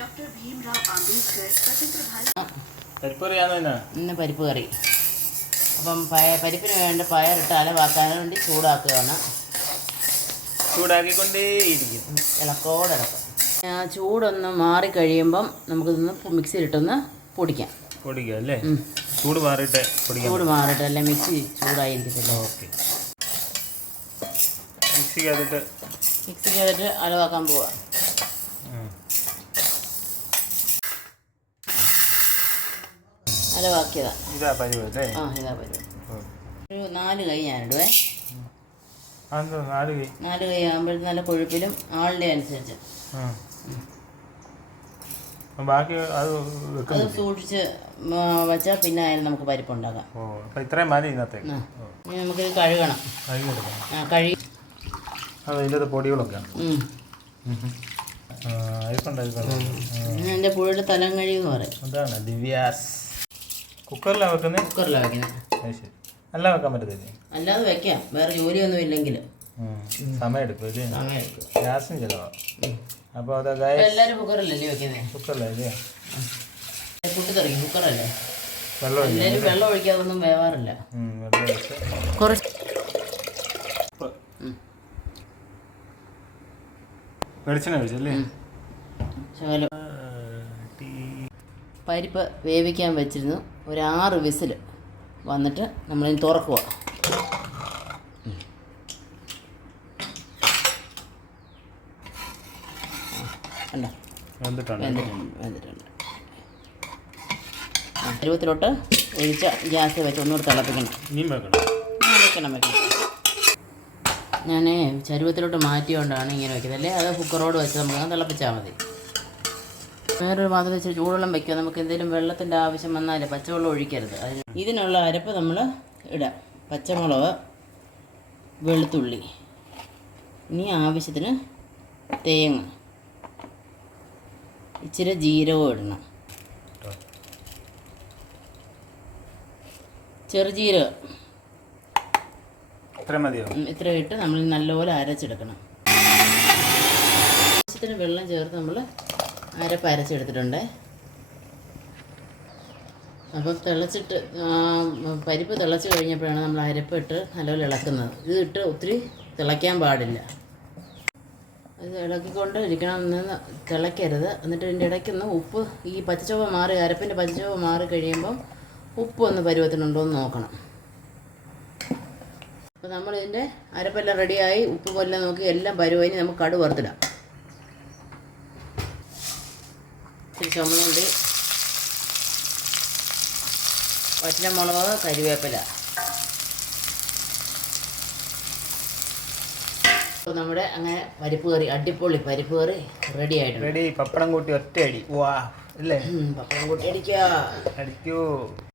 Doctor Bhimrao Ambedkar स्वतंत्र भारत ഇന്ന് പരിപ്പ് കറി. അപ്പം പരിപ്പിന് വേണ്ട പയറിട്ട് അലവാക്കാൻ വേണ്ടി ചൂടാക്കുകയാണ്. ചൂടാക്കിക്കൊണ്ടേയിരിക്കും, ഇളക്കോടെ ഇളക്കാം. ചൂടൊന്ന് മാറിക്കഴിയുമ്പം നമുക്കിതൊന്ന് മിക്സിയിലിട്ടൊന്ന് പൊടിക്കാം അല്ലേ? ചൂട് മാറിയിട്ട് ചൂട് മാറിയിട്ട് അല്ല മിക്സി ചൂടായിരിക്കത്തില്ല. ഓക്കെ, മിക്സിക്കകത്തിട്ട് അലവാക്കാൻ പോവാ. അലവാക്കിയതാ. ഇതാ പരിവ് അല്ലേ? ഇതാ പരിവ്. ഒരു 4 കൈ ഞാനിടുവേ. 4 കൈ ആകുമ്പോഴത്തെ നല്ല കൊഴുപ്പിലും ആളുടെ അനുസരിച്ച് ബാക്കി അത് സൂക്ഷിച്ച് വെച്ചാൽ പിന്നെ അതിന് നമുക്ക് പരിപ്പുണ്ടാക്കാം. ഇത്രയും മതി ഇന്നത്തേക്ക്. ഇനി നമുക്കിത് കഴുകണം. കഴുകി അതിൻ്റെ പൊടികളൊക്കെ എൻ്റെ പുഴയുടെ തലം കഴിയെന്ന് പറയും. അതാണ് ദിവ്യാസ്. കുക്കറിലാണ് വെക്കുന്നത്? കുക്കറിലാണ് വെക്കുന്നത്. ശരി, അല്ല വെക്കാൻ പറ്റത്തില്ലേ? അല്ലാതെ വെക്കാം, വേറെ ജോലിയൊന്നും ഇല്ലെങ്കിൽ. സമയം എടുക്കും, ഗ്യാസും ചിലവാണ്. അപ്പോൾ അതൊക്കെ എല്ലാവരും കുക്കറിലല്ലേ വെക്കുന്നത്? കുക്കറിലല്ലേ? പൊട്ടിത്തെറിക്കും. കുക്കറല്ലേ, വെള്ളം എല്ലാവരും വെള്ളം ഒഴിക്കാതൊന്നും വേവാറില്ല. വെള്ളം ഒഴിച്ച് കുറച്ച് വെളിച്ചെണ്ണ ഒഴിച്ചല്ലേ? ശകലം പരിപ്പ് വേവിക്കാൻ വെച്ചിരുന്നു. ഒരു 6 വിസിൽ വന്നിട്ട് നമ്മളിനി തുറക്കുക. കണ്ടോ, വെന്തിട്ടുണ്ട്. പരുവത്തിലോട്ട് ഒഴിച്ച ഗ്യാസ് വെച്ച് ഒന്നുകൂടെ തിളപ്പിക്കണം. വെക്കണം. ഞാൻ ചരുവത്തിലോട്ട് മാറ്റിയോണ്ടാണ് ഇങ്ങനെ വയ്ക്കുന്നത്. അല്ലേ അത് കുക്കറോട് വെച്ച് നമുക്ക് തിളപ്പിച്ചാൽ മതി. വേറൊരു പാത്രം വെച്ച് ചൂടുവെള്ളം വയ്ക്കുക. നമുക്ക് എന്തെങ്കിലും വെള്ളത്തിൻ്റെ ആവശ്യം വന്നാൽ പച്ചവെള്ളം ഒഴിക്കരുത്. ഇതിനുള്ള അരപ്പ് നമ്മൾ ഇടാം. പച്ചമുളക്, വെളുത്തുള്ളി, ഇനി ആവശ്യത്തിന് തേങ്ങ, ഇച്ചിരി ജീരകവും ഇടണം. ചെറുജീരകം ഇത്ര ഇട്ട് നമ്മൾ നല്ലപോലെ അരച്ചെടുക്കണം. ആവശ്യത്തിന് വെള്ളം ചേർത്ത് നമ്മൾ അരപ്പ് അരച്ചെടുത്തിട്ടുണ്ട്. അപ്പം പരിപ്പ് തിളച്ച് കഴിഞ്ഞപ്പോഴാണ് നമ്മൾ അരപ്പ് ഇട്ട് നല്ലപോലെ ഇളക്കുന്നത്. ഇത് ഇട്ട് ഒത്തിരി തിളയ്ക്കാൻ പാടില്ല. അത് ഇളക്കിക്കൊണ്ട് ഇരിക്കണം, നിന്ന് തിളയ്ക്കരുത്. എന്നിട്ട് ഇതിൻ്റെ ഇടയ്ക്കൊന്ന് ഉപ്പ്, ഈ പച്ചച്ചൊവ്വ മാറി, അരപ്പിൻ്റെ പച്ചച്ചൊവ്വ മാറി കഴിയുമ്പം ഉപ്പ് ഒന്ന് പരുവത്തിനുണ്ടോ എന്ന് നോക്കണം. അപ്പോൾ നമ്മളിതിൻ്റെ അരപ്പെല്ലാം റെഡിയായി, ഉപ്പ് കൊല്ലം നോക്കി എല്ലാം പരുവായി. നമുക്ക് കടുക് വറുത്തിടാം. ഇച്ചിരി ചുമന്നുള്ളി, വറ്റൽമുളക്, കരിവേപ്പില. അപ്പോൾ നമ്മുടെ അങ്ങനെ പരിപ്പ് കറി, അടിപൊളി പരിപ്പ് കറി റെഡി ആയിട്ടുണ്ട്. റെഡി. പപ്പടം കൂട്ടി ഒറ്റയടി. വാ അല്ലേ? പപ്പടം കൂട്ടി അടിക്കൂ.